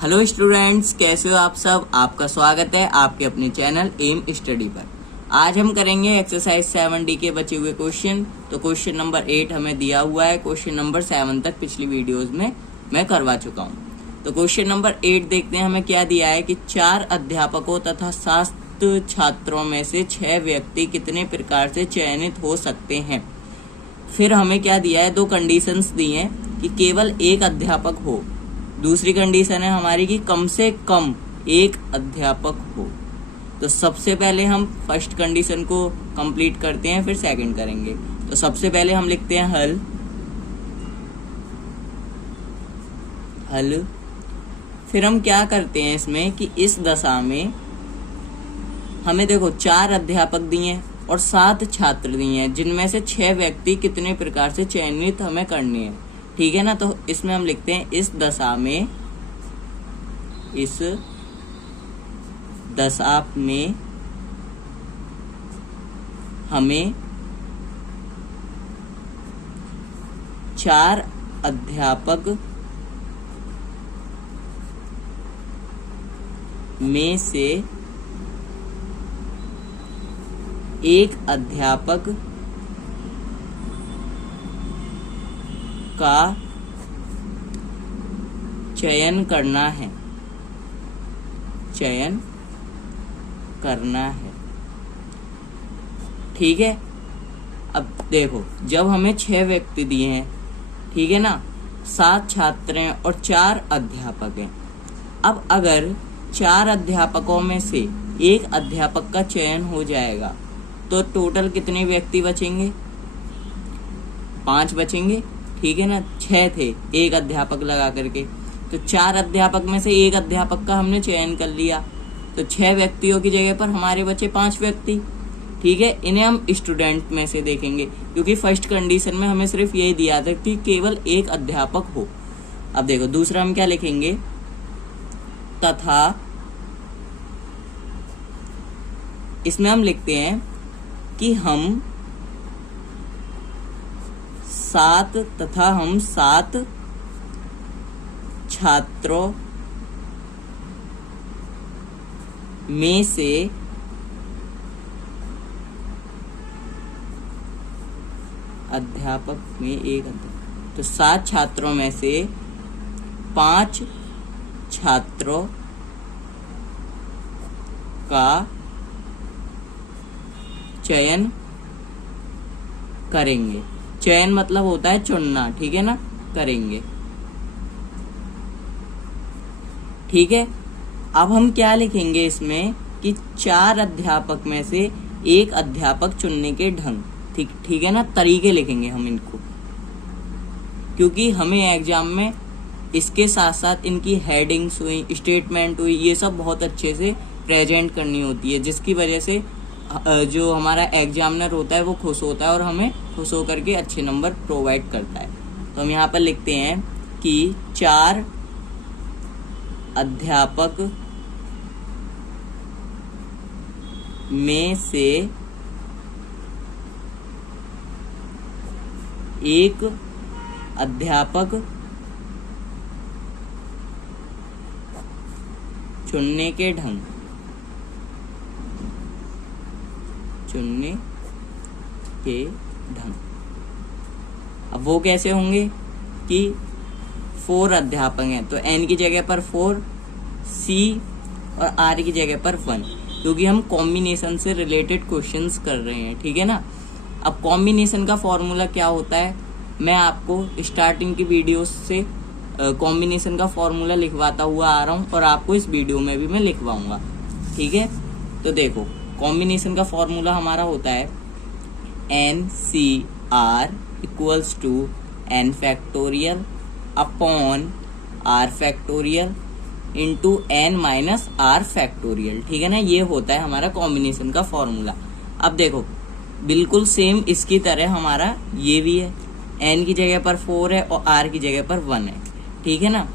Hello students, कैसे हो आप सब। आपका स्वागत है आपके अपने चैनल एम स्टडी पर। आज हम करेंगे एक्सरसाइज 7D के बचे हुए क्वेश्चन। तो क्वेश्चन नंबर 8 हमें दिया हुआ है। क्वेश्चन नंबर 7 तक पिछली वीडियोस में मैं करवा चुका हूँ। तो क्वेश्चन नंबर 8 देखते हैं हमें क्या दिया है कि 4 अध्यापकों तथा 7 छात्रों में से 6 व्यक्ति कितने प्रकार से चयनित हो सकते हैं। फिर हमें क्या दिया है, 2 कंडीशंस दी हैं कि केवल एक अध्यापक हो। दूसरी कंडीशन है हमारी कि कम से कम एक अध्यापक हो। तो सबसे पहले हम फर्स्ट कंडीशन को कंप्लीट करते हैं, फिर सेकंड करेंगे। तो सबसे पहले हम लिखते हैं हल। फिर हम क्या करते हैं इसमें कि इस दशा में हमें देखो 4 अध्यापक दिए हैं और 7 छात्र दिए हैं, जिनमें से 6 व्यक्ति कितने प्रकार से चयनित हमें करने हैं। ठीक है ना। तो इसमें हम लिखते हैं इस दशा में हमें 4 अध्यापक में से एक अध्यापक का चयन करना है। ठीक है। अब देखो, जब हमें 6 व्यक्ति दिए हैं, ठीक है ना, 7 छात्र हैं और 4 अध्यापक हैं। अब अगर 4 अध्यापकों में से एक अध्यापक का चयन हो जाएगा तो टोटल कितने व्यक्ति बचेंगे? 5 बचेंगे। ठीक है ना। 6 थे एक अध्यापक लगा करके, तो 4 अध्यापक में से एक अध्यापक का हमने चयन कर लिया। तो 6 व्यक्तियों की जगह पर हमारे बचे 5 व्यक्ति। ठीक है। इन्हें हम स्टूडेंट में से देखेंगे, क्योंकि फर्स्ट कंडीशन में हमें सिर्फ यही दिया था कि केवल एक अध्यापक हो। अब देखो दूसरा हम क्या लिखेंगे, तथा इसमें हम लिखते हैं कि हम 7 छात्रों में से अध्यापक में एक अध्यापक, तो 7 छात्रों में से 5 छात्रों का चयन करेंगे। चयन मतलब होता है चुनना। ठीक है ना, करेंगे। ठीक है। अब हम क्या लिखेंगे इसमें कि 4 अध्यापक में से एक अध्यापक चुनने के ढंग। ठीक है ना, तरीके लिखेंगे हम इनको, क्योंकि हमें एग्जाम में इसके साथ साथ इनकी हेडिंग्स हुई, स्टेटमेंट हुई, ये सब बहुत अच्छे से प्रेजेंट करनी होती है, जिसकी वजह से जो हमारा एग्जामिनर होता है वो खुश होता है और हमें खुश होकर के अच्छे नंबर प्रोवाइड करता है। तो हम यहाँ पर लिखते हैं कि 4 अध्यापक में से एक अध्यापक चुनने के ढंग। अब वो कैसे होंगे कि 4 अध्यापक हैं, तो N की जगह पर 4, C और R की जगह पर 1, क्योंकि हम कॉम्बिनेशन से रिलेटेड क्वेश्चंस कर रहे हैं। ठीक है ना। अब कॉम्बिनेशन का फॉर्मूला क्या होता है, मैं आपको स्टार्टिंग की वीडियोस से कॉम्बिनेशन का फॉर्मूला लिखवाता हुआ आ रहा हूँ और आपको इस वीडियो में भी मैं लिखवाऊंगा। ठीक है। तो देखो, कॉम्बिनेशन का फॉर्मूला हमारा होता है NCR equals to N factorial upon R factorial into N minus R factorial. ठीक है ना, ये होता है हमारा कॉम्बिनेशन का फॉर्मूला। अब देखो बिल्कुल सेम इसकी तरह हमारा ये भी है, N की जगह पर 4 है और R की जगह पर 1 है। ठीक है ना।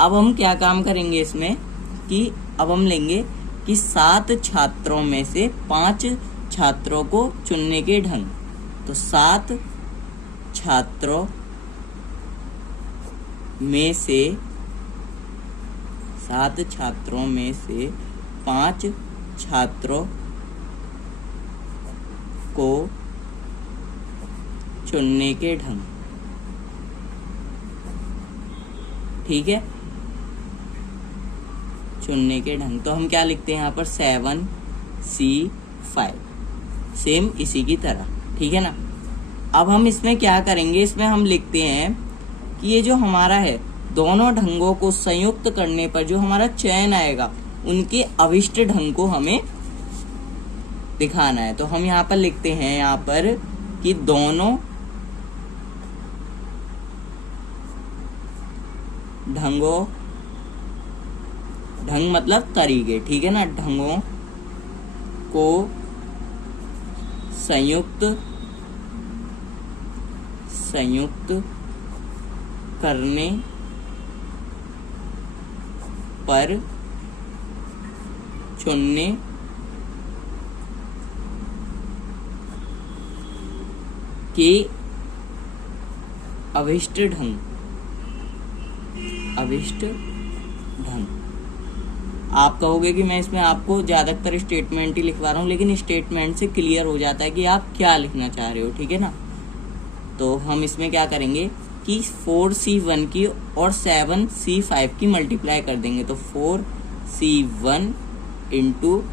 अब हम क्या काम करेंगे इसमें कि अब हम लेंगे कि 7 छात्रों में से 5 छात्रों को चुनने के ढंग। तो 7 छात्रों में से 7 छात्रों में से 5 छात्रों को चुनने के ढंग। ठीक है, चुनने के ढंग। तो हम क्या लिखते हैं यहाँ पर 7C5, सेम इसी की तरह। ठीक है ना। अब हम इसमें क्या करेंगे, इसमें हम लिखते हैं कि ये जो हमारा है, दोनों ढंगों को संयुक्त करने पर जो हमारा चयन आएगा उनके अविष्ट ढंग को हमें दिखाना है। तो हम यहाँ पर लिखते हैं यहाँ पर कि दोनों ढंगों, ढंग मतलब तरीके, ठीक है ना, ढंगों को संयुक्त करने पर चुनने के अभिष्ट ढंग। आप कहोगे कि मैं इसमें आपको ज्यादातर स्टेटमेंट ही लिखवा रहा हूँ, लेकिन स्टेटमेंट से क्लियर हो जाता है कि आप क्या लिखना चाह रहे हो। ठीक है ना। तो हम इसमें क्या करेंगे कि 4C1 की और 7C5 की मल्टीप्लाई कर देंगे। तो 4C1 इंटू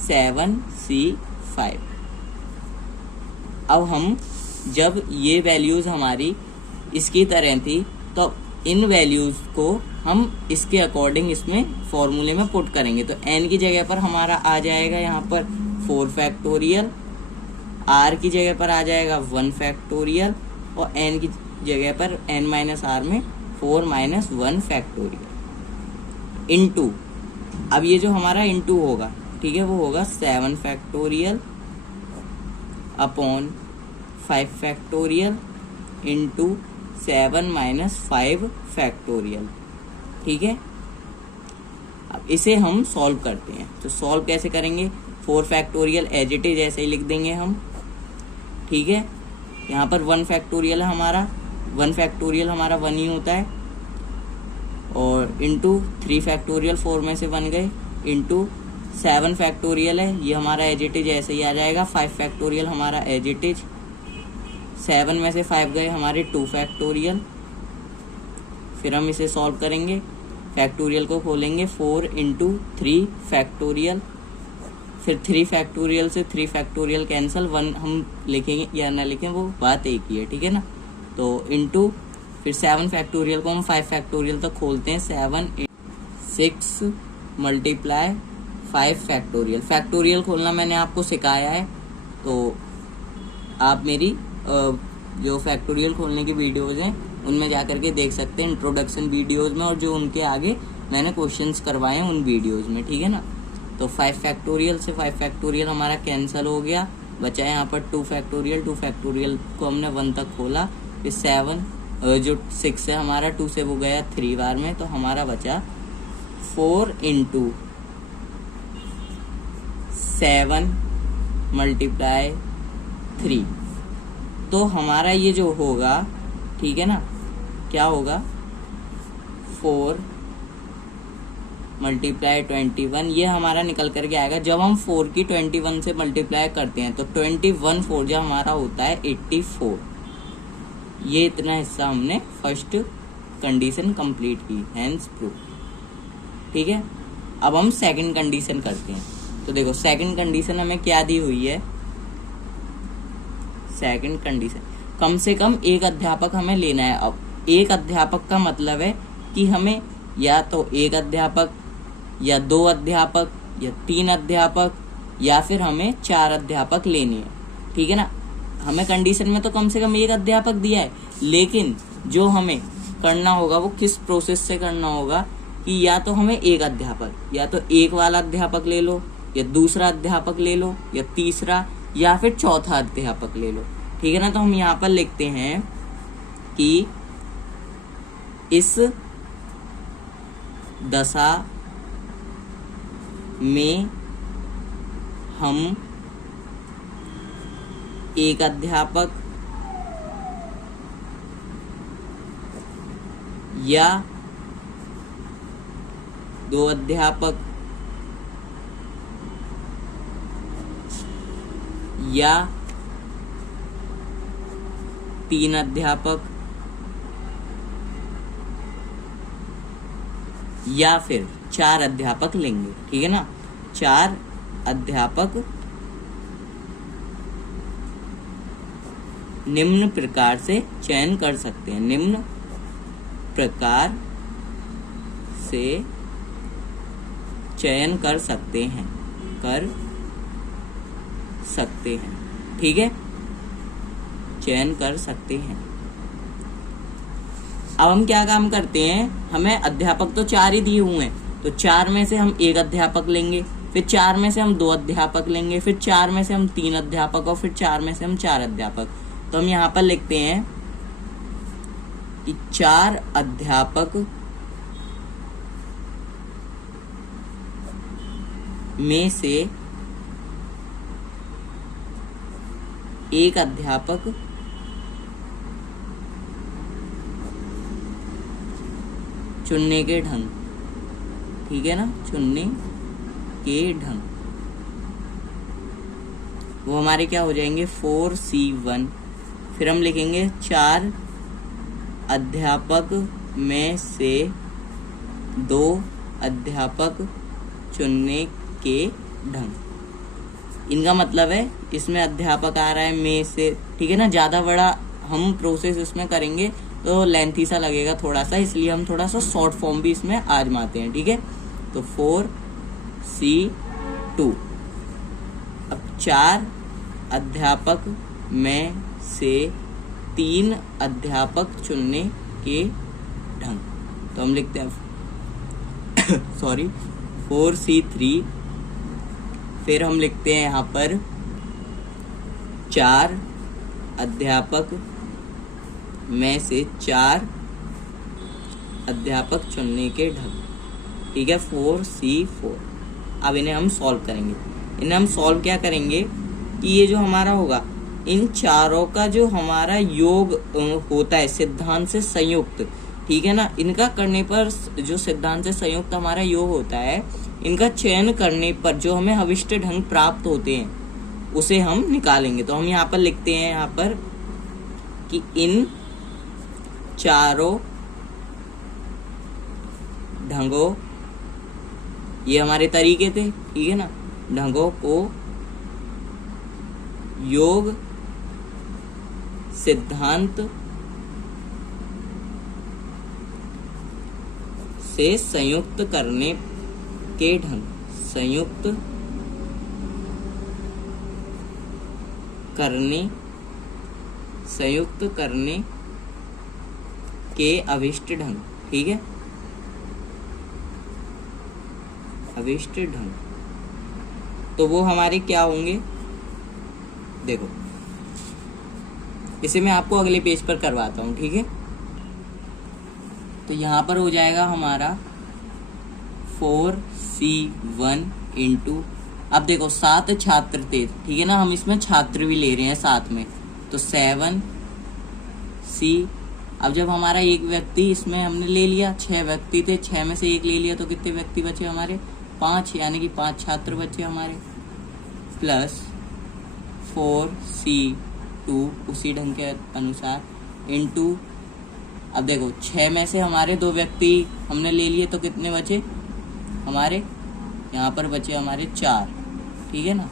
7C5। अब हम जब ये वैल्यूज हमारी इसकी तरह थी तो इन वैल्यूज को हम इसके अकॉर्डिंग इसमें फॉर्मूले में पुट करेंगे। तो n की जगह पर हमारा आ जाएगा यहाँ पर 4 फैक्टोरियल, r की जगह पर आ जाएगा 1 फैक्टोरियल और n की जगह पर n माइनस r में 4 माइनस 1 फैक्टोरियल इंटू, अब ये जो हमारा इंटू होगा, ठीक है, वो होगा 7 factorial upon 5 factorial into 7 minus 5 factorial. ठीक है। अब इसे हम सॉल्व करते हैं। तो सॉल्व कैसे करेंगे, 4 फैक्टोरियल एज इट इज ऐसे ही लिख देंगे हम। ठीक है। यहाँ पर 1 फैक्टोरियल है हमारा, 1 फैक्टोरियल हमारा 1 ही होता है, और इंटू 3 फैक्टोरियल 4 में से 1 गए, इंटू 7 फैक्टोरियल है, ये हमारा एज इट इज ऐसे ही आ जाएगा। 5 फैक्टोरियल हमारा एज इट इज, 7 में से 5 गए हमारे 2 फैक्टोरियल। फिर हम इसे सॉल्व करेंगे, फैक्टोरियल को खोलेंगे, 4 इंटू 3 फैक्टोरियल, फिर 3 फैक्टोरियल से 3 फैक्टोरियल कैंसिल, 1 हम लिखेंगे या ना लिखें वो बात एक ही है। ठीक है ना। तो इंटू फिर 7 फैक्टोरियल को हम 5 फैक्टोरियल तक खोलते हैं, 6 मल्टीप्लाई 5 फैक्टोरियल। फैक्टोरियल खोलना मैंने आपको सिखाया है, तो आप मेरी जो फैक्टोरियल खोलने की वीडियोज़ हैं उनमें जाकर के देख सकते हैं, इंट्रोडक्शन वीडियोज़ में, और जो उनके आगे मैंने क्वेश्चंस करवाए हैं उन वीडियोज़ में। ठीक है ना। तो 5 फैक्टोरियल से 5 फैक्टोरियल हमारा कैंसिल हो गया, बचा यहाँ पर 2 फैक्टोरियल। 2 फैक्टोरियल को हमने 1 तक खोला, फिर 7 जो 6 है हमारा 2 से वो गया 3 बार में, तो हमारा बचा 4 इंटू 7 मल्टीप्लाई 3। तो हमारा ये जो होगा, ठीक है ना, क्या होगा, 4 मल्टीप्लाई 21, ये हमारा निकल करके आएगा। जब हम 4 की 21 से मल्टीप्लाई करते हैं तो 21 4 जो हमारा होता है 84। ये इतना हिस्सा हमने फर्स्ट कंडीशन कंप्लीट की, हैंस प्रूफ। ठीक है। अब हम सेकंड कंडीशन करते हैं। तो देखो सेकंड कंडीशन हमें क्या दी हुई है, सेकंड कंडीशन कम से कम एक अध्यापक हमें लेना है। अब एक अध्यापक का मतलब है कि हमें या तो एक अध्यापक या 2 अध्यापक या 3 अध्यापक या फिर हमें 4 अध्यापक लेने हैं। ठीक है ना। हमें कंडीशन में तो कम से कम एक अध्यापक दिया है, लेकिन जो हमें करना होगा वो किस प्रोसेस से करना होगा कि या तो हमें एक अध्यापक, या तो एक वाला अध्यापक ले लो, या दूसरा अध्यापक ले लो, या तीसरा, या फिर चौथा अध्यापक ले लो। ठीक है ना। तो हम यहाँ पर लिखते हैं कि इस दशा में हम एक अध्यापक या 2 अध्यापक या 3 अध्यापक या फिर 4 अध्यापक लेंगे, ठीक है ना। 4 अध्यापक निम्न प्रकार से चयन कर सकते हैं, निम्न प्रकार से चयन कर सकते हैं, ठीक है, चयन कर सकते हैं। अब हम क्या काम करते हैं, हमें अध्यापक तो 4 ही दिए हुए हैं, तो 4 में से हम 1 अध्यापक लेंगे, फिर 4 में से हम 2 अध्यापक लेंगे, फिर 4 में से हम 3 अध्यापक और फिर 4 में से हम 4 अध्यापक। तो हम यहाँ पर लिखते हैं कि 4 अध्यापक में से 1 अध्यापक चुनने के ढंग, ठीक है ना, चुनने के ढंग, वो हमारे क्या हो जाएंगे 4C1। फिर हम लिखेंगे 4 अध्यापक में से 2 अध्यापक चुनने के ढंग। इनका मतलब है इसमें अध्यापक आ रहा है में से, ठीक है ना। ज़्यादा बड़ा हम प्रोसेस इसमें करेंगे तो लेंथी सा लगेगा थोड़ा सा, इसलिए हम थोड़ा सा शॉर्ट फॉर्म भी इसमें आजमाते हैं, ठीक है। तो 4C2। अब 4 अध्यापक में से 3 अध्यापक चुनने के ढंग, तो हम लिखते हैं 4C3। फिर हम लिखते हैं यहाँ पर 4 अध्यापक में से 4 अध्यापक चुनने के ढंग, ठीक है, 4C4। अब इन्हें हम सॉल्व करेंगे। इन्हें हम सॉल्व क्या करेंगे कि ये जो हमारा होगा, इन चारों का जो हमारा योग होता है सिद्धांत से संयुक्त, ठीक है ना, इनका करने पर जो सिद्धांत से संयुक्त हमारा योग होता है, इनका चयन करने पर जो हमें अविष्ट ढंग प्राप्त होते हैं उसे हम निकालेंगे। तो हम यहाँ पर लिखते हैं यहाँ पर कि इन चारों ढंगों, ये हमारे तरीके थे, ठीक है ना, ढंगों को योग सिद्धांत से संयुक्त करने के ढंग, संयुक्त करने के अभिष्ट ढंग, ठीक है, अभिष्ट ढंग। तो वो हमारे क्या होंगे, देखो इसे मैं आपको अगले पेज पर करवाता हूँ, ठीक है। तो यहाँ पर हो जाएगा हमारा 4C1 इंटू, अब देखो 7 छात्र थे, ठीक है ना, हम इसमें छात्र भी ले रहे हैं साथ में, तो 7C। अब जब हमारा एक व्यक्ति इसमें हमने ले लिया, 6 व्यक्ति थे, 6 में से 1 ले लिया, तो कितने व्यक्ति बचे हमारे 5, यानी कि 5 छात्र बचे हमारे, प्लस 4C2 उसी ढंग के अनुसार इंटू, अब देखो 6 में से हमारे 2 व्यक्ति हमने ले लिए, तो कितने बचे हमारे, यहाँ पर बचे हमारे 4, ठीक है ना,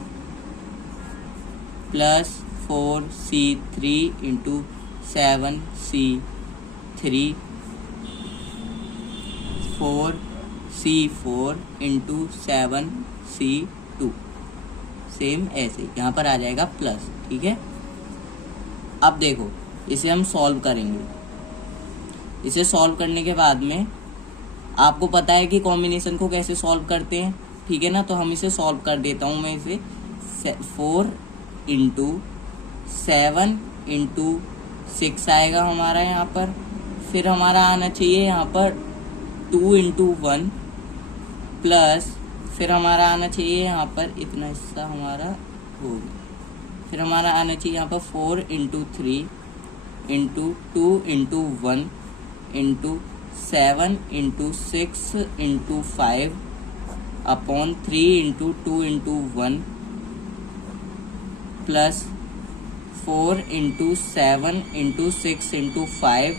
plus 4C3 into 7C3, 4C4 into 7C2, same ऐसे यहाँ पर आ जाएगा प्लस, ठीक है। अब देखो इसे हम सॉल्व करेंगे। इसे सॉल्व करने के बाद में आपको पता है कि कॉम्बिनेशन को कैसे सॉल्व करते हैं, ठीक है ना। तो हम इसे सॉल्व कर देता हूँ मैं इसे, 4 इंटू 7 इंटू 6 आएगा हमारा यहाँ पर, फिर हमारा आना चाहिए यहाँ पर 2 इंटू 1 प्लस, फिर हमारा आना चाहिए यहाँ पर इतना हिस्सा हमारा हो गया, फिर हमारा आना चाहिए यहाँ पर 4 into 3 into 2 into 1 into 7 into 6 into 5 upon 3 into 2 into 1 plus 4 into 7 into 6 into 5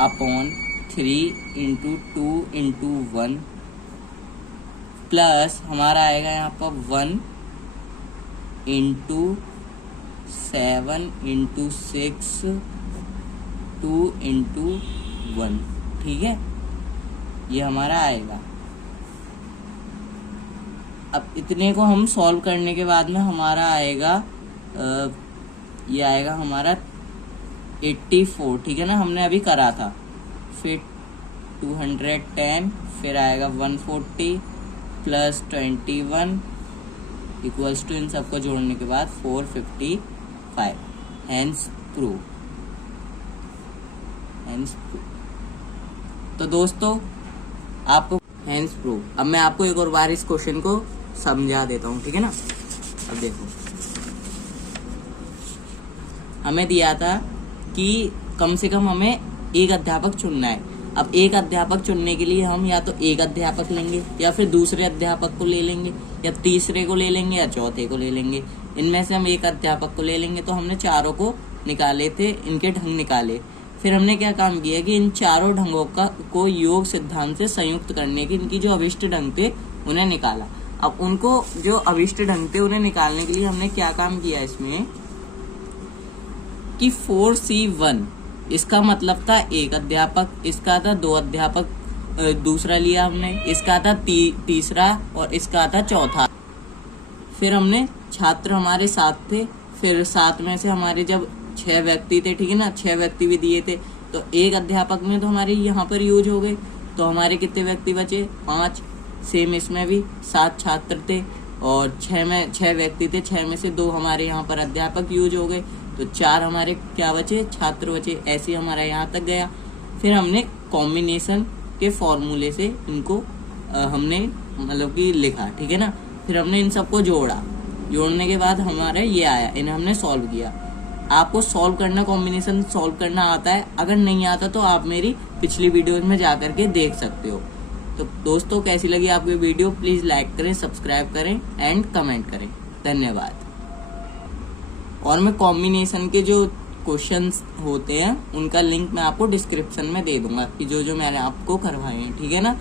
upon 3 into 2 into 1 plus हमारा आएगा यहाँ पर 1 इंटू 7 इंटू 6 2 इंटू 1। ठीक है, ये हमारा आएगा। अब इतने को हम सॉल्व करने के बाद में हमारा आएगा ये आएगा हमारा 84। ठीक है ना, हमने अभी करा था। फिर 210, फिर आएगा 140 प्लस 21 इक्वल्स टू इन सबको जोड़ने के बाद 455। Hence proved. तो दोस्तों आपको हैंस प्रूव। अब मैं आपको एक और बार इस क्वेश्चन को समझा देता हूँ। ठीक है ना, अब देखो हमें दिया था कि कम से कम हमें एक अध्यापक चुनना है। अब एक अध्यापक चुनने के लिए हम या तो एक अध्यापक लेंगे या फिर दूसरे अध्यापक को ले लेंगे या तीसरे को ले लेंगे या चौथे को ले लेंगे। इनमें से हम एक अध्यापक को ले लेंगे। तो हमने चारों को निकाले थे, इनके ढंग निकाले। फिर हमने क्या काम किया कि इन चारों ढंगों को योग सिद्धांत से संयुक्त करने के इनकी जो अभिष्ट ढंग थे उन्हें निकाला। अब उनको जो अभिष्ट ढंग थे उन्हें निकालने के लिए हमने क्या काम किया इसमें कि 4C1 इसका मतलब था एक अध्यापक, इसका था दो अध्यापक, दूसरा लिया हमने, इसका था तीसरा और इसका था चौथा। फिर हमने छात्र हमारे 7 थे। फिर 7 में से हमारे जब 6 व्यक्ति थे, ठीक है ना, 6 व्यक्ति भी दिए थे, तो एक अध्यापक में तो हमारे यहाँ पर यूज हो गए। तो हमारे कितने व्यक्ति बचे? 5। सेम इसमें भी 7 छात्र थे और 6 व्यक्ति थे। 6 में से 2 हमारे यहाँ पर अध्यापक यूज हो गए, तो 4 हमारे क्या बचे? छात्र बचे। ऐसे हमारा यहाँ तक गया। फिर हमने कॉम्बिनेशन के फॉर्मूले से इनको हमने मतलब कि लिखा, ठीक है ना। फिर हमने इन सबको जोड़ा, जोड़ने के बाद हमारा ये आया, इन्हें हमने सॉल्व किया। आपको सॉल्व करना, कॉम्बिनेशन सॉल्व करना आता है? अगर नहीं आता तो आप मेरी पिछली वीडियोज में जा करके देख सकते हो। तो दोस्तों कैसी लगी आपकी वीडियो? प्लीज लाइक करें, सब्सक्राइब करें एंड कमेंट करें। धन्यवाद। और मैं कॉम्बिनेशन के जो क्वेश्चंस होते हैं उनका लिंक मैं आपको डिस्क्रिप्शन में दे दूंगा कि जो मैंने आपको करवाए हैं, ठीक है ना।